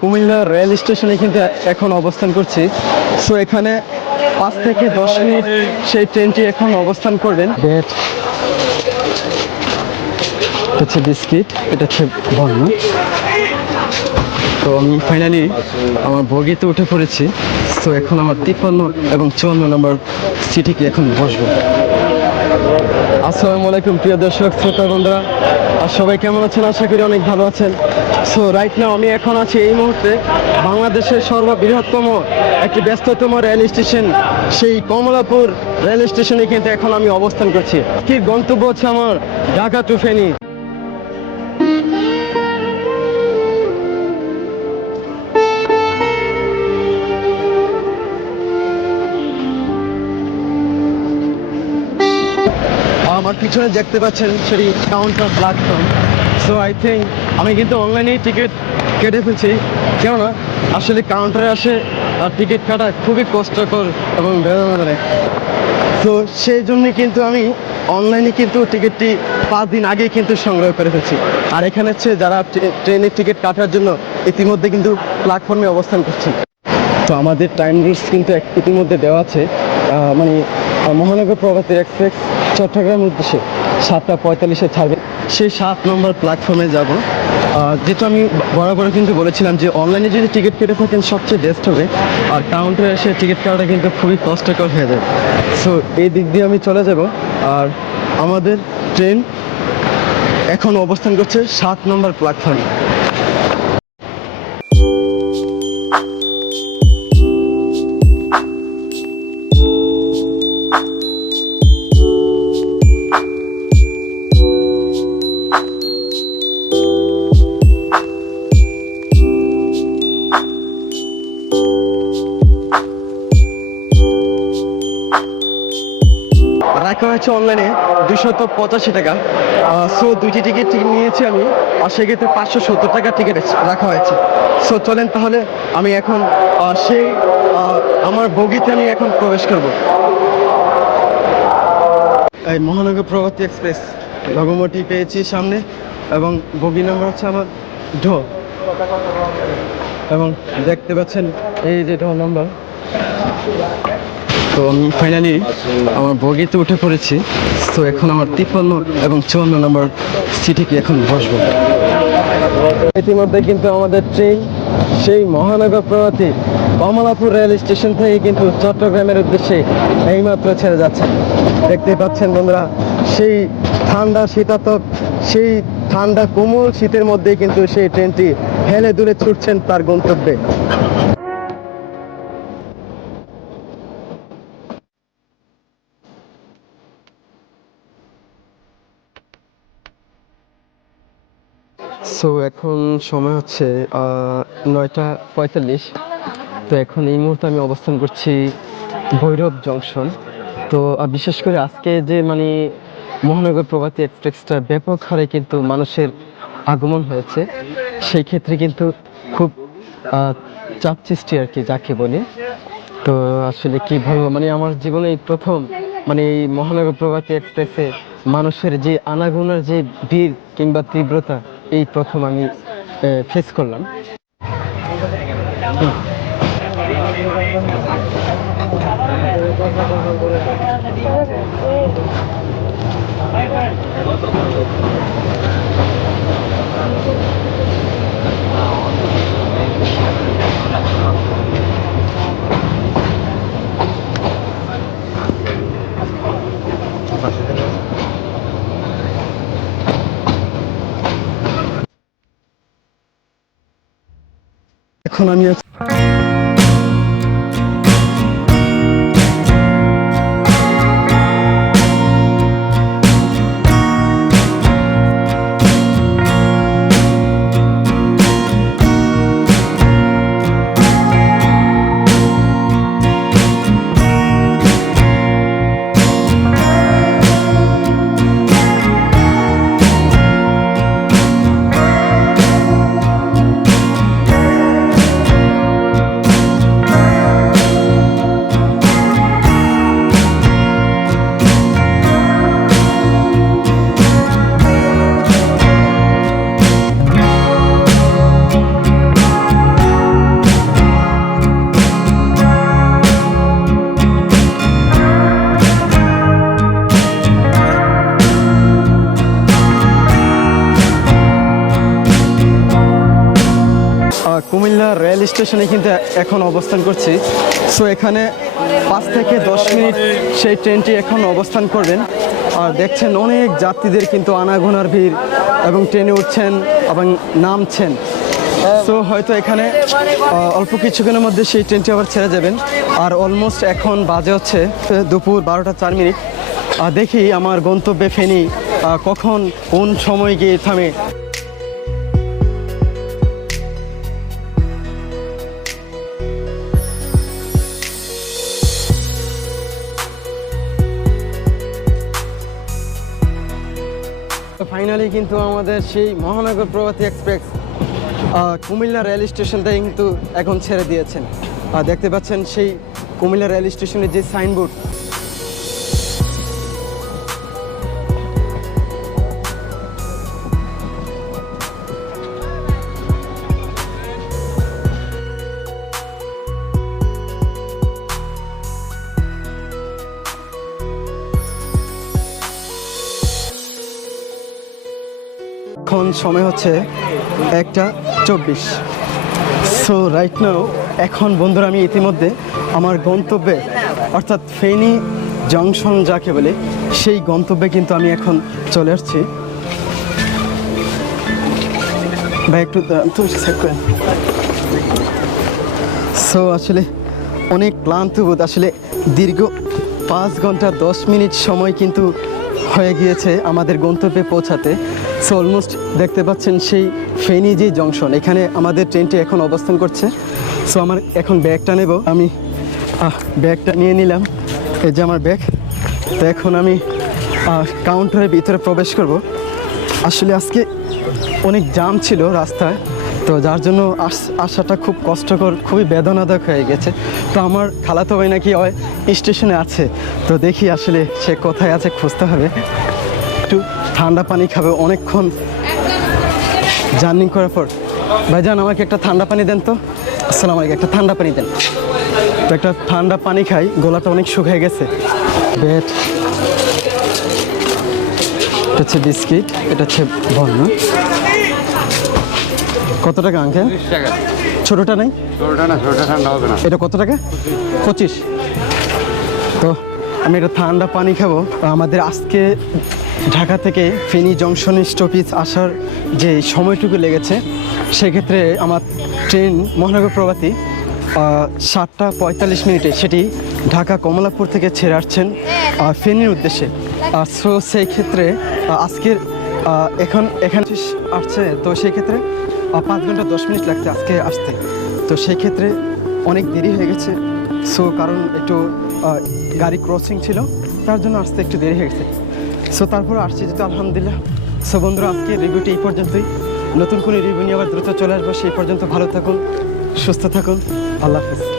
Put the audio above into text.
Comilla rail স্টেশনে কিন্তু এখন অবস্থান করছি। সো এখানে পাঁচ থেকে দশ মিনিট সেই ট্রেনটি এখন অবস্থান করবেন। এটা হচ্ছে বিস্কিট, এটা হচ্ছে বর্ণ। তো আমি ফাইনালি আমার বগিতে উঠে পড়েছি। তো এখন আমার তিপ্পান্ন এবং চুয়ান্ন নম্বর সিটিকে এখন বসবো? আসসালামু আলাইকুম, প্রিয় দর্শক, শ্রোতা বন্ধুরা। আর সবাই কেমন আছেন? আশা করি অনেক ভালো আছেন। সো রাইট নাও আমি এখন আছি এই মুহূর্তে বাংলাদেশের সর্ববৃহত্তম একটি ব্যস্ততম রেল স্টেশন। সেই কমলাপুর রেল স্টেশনে কিন্তু এখন আমি অবস্থান করছি। কি গন্তব্য হচ্ছে আমার ঢাকা টু ফেনী। আমার পিছনে দেখতে পাচ্ছেন সেটি counter platform so I think আমি কিন্তু অনলাইনেই টিকিট কেটে ফেলছি। কেননা, আসলে কাউন্টারে আসে, আর টিকিট কাটা খুবই কষ্টকর এবং বেদনাদায়ক। তো সেই জন্য কিন্তু আমি অনলাইনে কিন্তু টিকিটটি পাঁচ দিন আগেই কিন্তু সংগ্রহ করে ফেলছি। আর এখানে হচ্ছে যারা ট্রেনের টিকিট কাটার জন্য ইতিমধ্যে কিন্তু প্ল্যাটফর্মে অবস্থান করছেন। তো আমাদের টাইম রুলস কিন্তু ইতিমধ্যে দেওয়া আছে। মানে মহানগর প্রভাতের এক্সপ্রেস চট্টগ্রাম উদ্দেশ্যে সাতটা পঁয়তাল্লিশে ছাড়বে। সেই সাত নম্বর প্ল্যাটফর্মে যাব। যেহেতু আমি বরাবর কিন্তু বলেছিলাম যে অনলাইনে যদি টিকিট কেটে থাকেন, সবচেয়ে বেস্ট হবে। আর কাউন্টারে এসে টিকিট কাটাটা কিন্তু খুবই কষ্টকর হয়ে যায়। সো এই দিক দিয়ে আমি চলে যাব। আর আমাদের ট্রেন এখন অবস্থান করছে সাত নম্বর প্ল্যাটফর্মে হয়েছে অনলাইনে দুশত পঁচাশি টাকা। সো দুইটি টিকিট নিয়েছি আমি। আর সেক্ষেত্রে পাঁচশো সত্তর টাকা টিকিট রাখা হয়েছে। সো চলেন তাহলে আমি এখন সেই আমার বগিতে আমি এখন প্রবেশ করব। এই মহানগর প্রগতি এক্সপ্রেস লগমটি পেয়েছি সামনে এবং বগি নাম্বার হচ্ছে আমার ঢ। এবং দেখতে পাচ্ছেন এই যে ঢ নম্বর তো আমি ফাইনালি আমার বগিতে উঠে পড়েছি। তো এখন আমার তিপ্পান্ন এবং চুয়ান্ন নম্বর সিটিকে এখন বসবো? ইতিমধ্যে কিন্তু আমাদের ট্রেন সেই মহানগর প্রভাতী কমলাপুর রেল স্টেশন থেকে কিন্তু চট্টগ্রামের উদ্দেশ্যে এইমাত্র ছেড়ে যাচ্ছে। দেখতে পাচ্ছেন বন্ধুরা, সেই ঠান্ডা শীতাতপ, সেই ঠান্ডা কোমল শীতের মধ্যে কিন্তু সেই ট্রেনটি হেলে দুলে ছুটছেন তার গন্তব্যে। সো এখন সময় হচ্ছে নয়টা পঁয়তাল্লিশ। তো এখন এই মুহূর্তে আমি অবস্থান করছি ভৈরব জংশন। তো বিশেষ করে আজকে যে মানে মহানগর প্রভাতী এক্সপ্রেসটা ব্যাপক হারে কিন্তু মানুষের আগমন হয়েছে, সেই ক্ষেত্রে কিন্তু খুব চাপ সৃষ্টি আর কি, যাকে বলে। তো, আসলে কি বলব মানে আমার জীবনে প্রথম মানে এই মহানগর প্রভাতী এক্সপ্রেসে মানুষের যে আনাগোনার যে ভিড় কিংবা তীব্রতা এই প্রথম আমি ফেস করলাম। এখন আমি কুমিল্লা রেল স্টেশনে কিন্তু এখন অবস্থান করছি। সো এখানে পাঁচ থেকে দশ মিনিট সেই ট্রেনটি এখন অবস্থান করবেন। আর দেখছেন অনেক যাত্রীদের কিন্তু আনাগোনার ভিড় এবং ট্রেনে উঠছেন এবং নামছেন। সো হয়তো এখানে অল্প কিছুক্ষণের মধ্যে সেই ট্রেনটি আবার ছেড়ে যাবেন। আর অলমোস্ট এখন বাজে হচ্ছে দুপুর বারোটা চার মিনিট। দেখি আমার গন্তব্যে ফেনি কখন, কোন সময় গিয়ে থামে। ফাইনালি কিন্তু আমাদের সেই মহানগর প্রভাতী এক্সপ্রেস কুমিল্লা রেল স্টেশনটাই কিন্তু এখন ছেড়ে দিয়েছেন। দেখতে পাচ্ছেন সেই কুমিল্লা রেল স্টেশনের যে সাইনবোর্ড এখন সময় হচ্ছে একটা চব্বিশ। সো রাইট নাও এখন বন্ধুরা, আমি ইতিমধ্যে আমার গন্তব্যে, অর্থাৎ ফেনী জংশন যাকে বলে, সেই গন্তব্যে কিন্তু আমি এখন চলে আসছি। ভাই, একটু সো আসলে অনেক ক্লান্ত বোধ, আসলে দীর্ঘ পাঁচ ঘণ্টা দশ মিনিট সময় কিন্তু হয়ে গিয়েছে আমাদের গন্তব্যে পৌঁছাতে। সো অলমোস্ট দেখতে পাচ্ছেন সেই ফেনী যে জংশন এখানে আমাদের ট্রেনটি এখন অবস্থান করছে। সো আমার এখন ব্যাগটা নেব, আমি ব্যাগটা নিয়ে নিলাম। এই যে আমার ব্যাগ, তো এখন আমি কাউন্টারের ভিতরে প্রবেশ করব। আসলে আজকে অনেক জাম ছিল রাস্তায়, তো যার জন্য আস- আসাটা খুব কষ্টকর, খুবই বেদনাদায়ক হয়ে গেছে। তো আমার খালাতো ভাই নাকি ওই স্টেশনে আছে, তো দেখি আসলে সে কোথায় আছে খুঁজতে হবে। একটু ঠান্ডা পানি খাবে অনেকক্ষণ। জার্নি করার পর ভাইজান আমাকে একটা ঠান্ডা পানি দেন তো। আসসালাম আলাইকুম একটা ঠান্ডা পানি দেন। তো একটা ঠান্ডা পানি খাই গলাটা অনেক শুকিয়ে গেছে। বেড এটা হচ্ছে বিস্কিট এটা হচ্ছে বর্ণ। কত টাকা আঙ্কেল? ছোটোটা নেই? ছোটটা না ছোটটা ঠান্ডা হবে না। এটা কত টাকা? পঁচিশ। তো আমি এটা ঠান্ডা পানি খাব। আমাদের আজকে ঢাকা থেকে ফেনী জংশন স্টপিজ আসার যে সময়টুকু লেগেছে, সেক্ষেত্রে আমার ট্রেন মহানগর প্রভাতী সাতটা পঁয়তাল্লিশ মিনিটে সেটি ঢাকা কমলাপুর থেকে ছেড়ে আসছেন ফেনীর উদ্দেশ্যে। সো সেই ক্ষেত্রে আজকের এখন, এখানে আসছে, তো সেই ক্ষেত্রে পাঁচ ঘণ্টা দশ মিনিট লাগছে আজকে আসতে। তো সেই ক্ষেত্রে অনেক দেরি হয়ে গেছে সো কারণ একটু গাড়ি ক্রসিং ছিল। তার জন্য আসতে একটু দেরি হয়ে গেছে। সো তারপর আসছি যেহেতু আলহামদুলিল্লাহ। সো বন্ধুরা, আজকে রিভিউটি এই পর্যন্তই। নতুন করে রিভিউ নিয়ে আবার দ্রুত চলে আসব। সেই পর্যন্ত ভালো থাকুন, সুস্থ থাকুন। আল্লাহ হাফিজ।